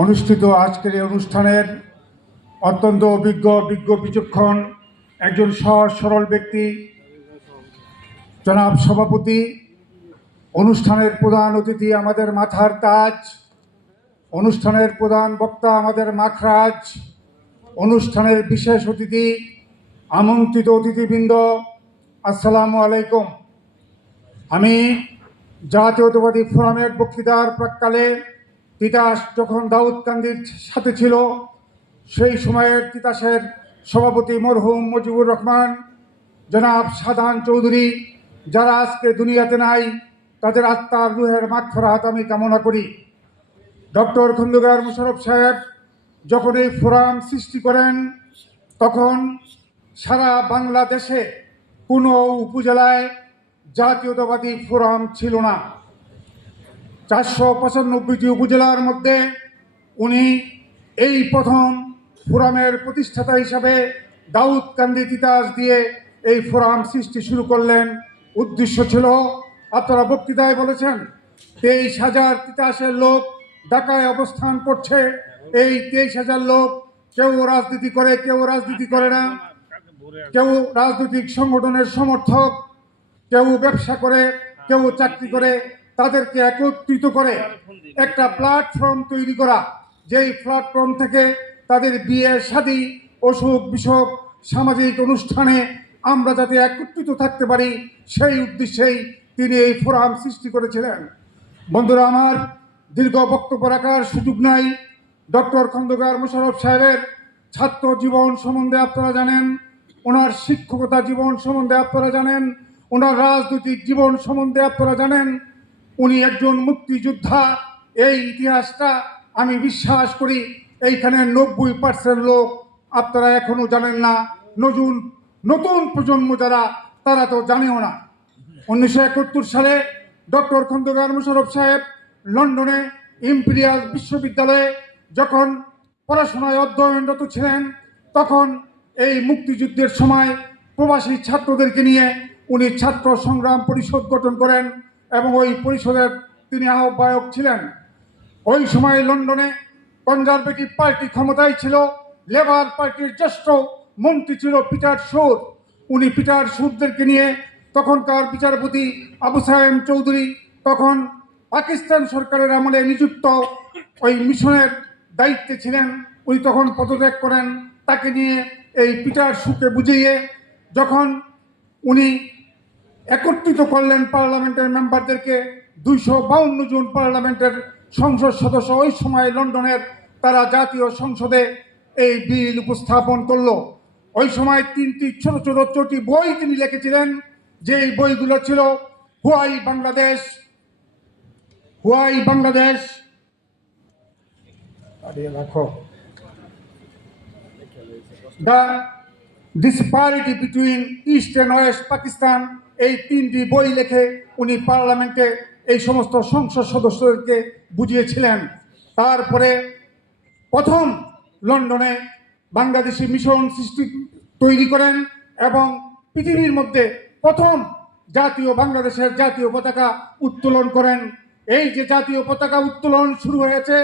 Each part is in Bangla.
অনুষ্ঠিত আজকের এই অনুষ্ঠানের অত্যন্ত অভিজ্ঞ, বিজ্ঞ, বিচক্ষণ একজন সহজ, সরল ব্যক্তি, জনাব সভাপতি, অনুষ্ঠানের প্রধান অতিথি আমাদের মাথার তাজ, অনুষ্ঠানের প্রধান বক্তা আমাদের মাখরাজ, অনুষ্ঠানের বিশেষ অতিথি আমন্ত্রিত অতিথিবৃন্দ, আসসালামু আলাইকুম। আমি জাতীয়তাবাদী ফোরামের বক্তৃতার প্রাককালে তিতাস যখন দাউদ কান্দির সাথে ছিল, সেই সময়ের তিতাসের সভাপতি মরহুম মুজিবুর রহমান, জনাব সাধান চৌধুরী, যারা আজকে দুনিয়াতে নাই, তাদের আত্মার রুহের মাগফরাত আমি কামনা করি। ডক্টর খন্দকার মুশারফ সাহেব যখন এই ফোরাম সৃষ্টি করেন, তখন সারা বাংলাদেশে কোনো উপজেলায় জাতীয়তাবাদী ফোরাম ছিল না। চারশো পঁচানব্বইটি উপজেলার মধ্যে উনি এই প্রথম ফোরামের প্রতিষ্ঠাতা হিসাবে দাউদ কান্দি তিতাস দিয়ে এই ফোরাম সৃষ্টি শুরু করলেন। উদ্দেশ্য ছিল, আপনারা বক্তৃতায় বলেছেন, তেইশ হাজার তিতাসের লোক ঢাকায় অবস্থান করছে। এই তেইশ হাজার লোক কেউ রাজনীতি করে, কেউ রাজনীতি করে না। কেউ রাজনৈতিক সংগঠনের সমর্থক, কেউ ব্যবসা করে, কেউ চাকরি করে। তাদেরকে একত্রিত করে একটা প্ল্যাটফর্ম তৈরি করা। যেই প্ল্যাটফর্ম থেকে তাদের বিয়ে, শাদী, অসুখ, বিসুখ, সামাজিক অনুষ্ঠানে আমরা যাতে একত্রিত থাকতে পারি, সেই উদ্দেশ্যেই তিনি এই ফোরাম সৃষ্টি করেছিলেন। বন্ধুরা, আমার দীর্ঘ বক্তব্য রাখার সুযোগ নাই। ডক্টর খন্দকার মুশারফ সাহেবের ছাত্র জীবন সম্বন্ধে আপনারা জানেন, ওনার শিক্ষকতা জীবন সম্বন্ধে আপনারা জানেন, ওনার রাজনৈতিক জীবন সম্বন্ধে আপনারা জানেন উনি একজন মুক্তিযোদ্ধা। এই ইতিহাসটা আমি বিশ্বাস করি, এইখানে নব্বই পার্সেন্ট লোক আপনারা এখনও জানেন না। নতুন নতুন প্রজন্ম যারা, তারা তো জানেও না। উনিশশো একাত্তর সালে ডক্টর খন্দকার মুশারফ সাহেব লন্ডনে ইম্পিরিয়াল বিশ্ববিদ্যালয়ে যখন পড়াশোনায় অধ্যয়নরত ছিলেন, তখন এই মুক্তিযুদ্ধের সময় প্রবাসী ছাত্রদেরকে নিয়ে উনি ছাত্র সংগ্রাম পরিষদ গঠন করেন। এবং ওই পরিষদের তিনি আহ্বায়ক ছিলেন। ওই সময় লন্ডনে কনজারভেটিভ পার্টি ক্ষমতায় ছিল, লেবার পার্টির জ্যেষ্ঠ মন্ত্রী ছিল পিটার সুর। উনি পিটার সুরদেরকে নিয়ে তখনকার বিচারপতি আবু সাহেম চৌধুরী তখন পাকিস্তান সরকারের আমলে নিযুক্ত ওই মিশনের দায়িত্বে ছিলেন। উনি তখন পদত্যাগ করেন। তাকে নিয়ে এই পিটার সুকে বুঝিয়ে যখন উনি একত্রিত করলেন পার্লামেন্টের মেম্বারদেরকে দুইশো বাউন্ন জন পার্লামেন্টের সংসদ সদস্য। ওই সময় লন্ডনের তারা জাতীয় সংসদে এই বিল উপস্থাপন করল। ওই সময় তিনটি ছোট ছোট চটি বই তিনি লিখেছিলেন যে এই বইগুলো ছিল, হুয়াই বাংলাদেশ হুয়াই বাংলাদেশ। রাখো। Disparity between east and west Pakistan এই তিনটি বই লেখে উনি পার্লামেন্টে এই সমস্ত সংসদ সদস্যদেরকে বুঝিয়েছিলেন। তারপরে প্রথম লন্ডনে বাংলাদেশি মিশন সৃষ্টি তৈরি করেন এবং পৃথিবীর মধ্যে প্রথম জাতীয় বাংলাদেশের জাতীয় পতাকা উত্তোলন করেন। এই যে জাতীয় পতাকা উত্তোলন শুরু হয়েছে,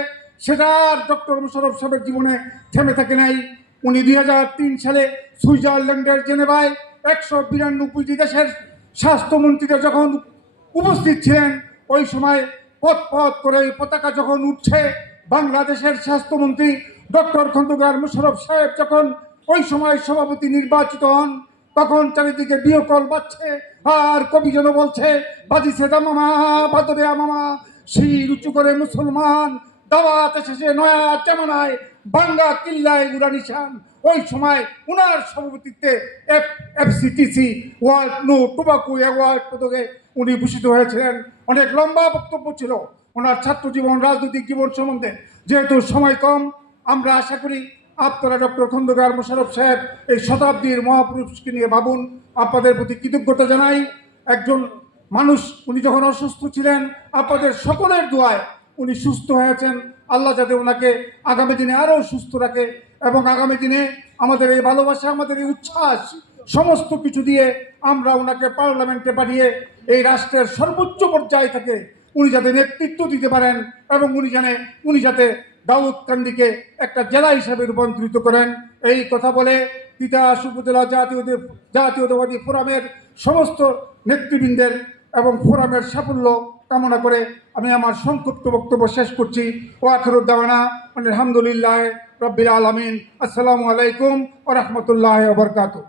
সেটা আর ডক্টর মুশারফ সাহেবের জীবনে থেমে থাকে নাই। উনি দুই হাজার তিন সালে সুইজারল্যান্ডের জেনেভায় একশো বিরানব্বইটি দেশের স্বাস্থ্যমন্ত্রীরা যখন উপস্থিত ছিলেন, ওই সময় পথ পথ করে পতাকা যখন উঠছে, বাংলাদেশের স্বাস্থ্যমন্ত্রী ডক্টর খন্দকার মুশারফ সাহেব যখন ওই সময় সভাপতি নির্বাচিত হন, তখন চারিদিকে বিয়কল বাজছে, আর কবি যেন বলছে বাজিছে দামামা বাদরে মামা, শির উঁচু করে মুসলমান দাওয়াত এসেছে, নয়া জামানায় বাংলা কিল্লায় উড়া নিশান ওই সময় উনার সভাপতিত্বে F FCTC world no tobacco award পদকে উনি ভূষিত হয়েছিলেন। অনেক লম্বা বক্তব্য ছিল ওনার ছাত্র জীবন, রাজনৈতিক জীবন সম্বন্ধে। যেহেতু সময় কম, আমরা আশা করি আপনারা ডক্টর খন্দকার মোশারফ সাহেব এই শতাব্দীর মহাপুরুষকে নিয়ে ভাবুন। আপনাদের প্রতি কৃতজ্ঞতা জানাই। একজন মানুষ, উনি যখন অসুস্থ ছিলেন, আপনাদের সকলের দোয়ায় উনি সুস্থ হয়েছেন। আল্লাহ যাতে ওনাকে আগামী দিনে আরও সুস্থ রাখে এবং আগামী দিনে আমাদের এই ভালোবাসা, আমাদের এই উচ্ছ্বাস সমস্ত কিছু দিয়ে আমরা ওনাকে পার্লামেন্টে পাঠিয়ে এই রাষ্ট্রের সর্বোচ্চ পর্যায়ে থাকে উনি যাতে নেতৃত্ব দিতে পারেন এবং উনি জানে উনি যাতে দাউদকান্দিকে একটা জেলা হিসাবে রূপান্তরিত করেন। এই কথা বলে তিতাস উপজেলা জাতীয় জাতীয়তাবাদী ফোরামের সমস্ত নেতৃবৃন্দের এবং ফোরামের সাফল্য কামনা করে আমি আমার সংক্ষিপ্ত বক্তব্য শেষ করছি। ও আখরুদ্দাওয়ানা আলহামদুলিল্লাহ রব্বিল আলমিন। আসসালামু আলাইকুম ও রহমতুল্লাহ বরকাতুহ।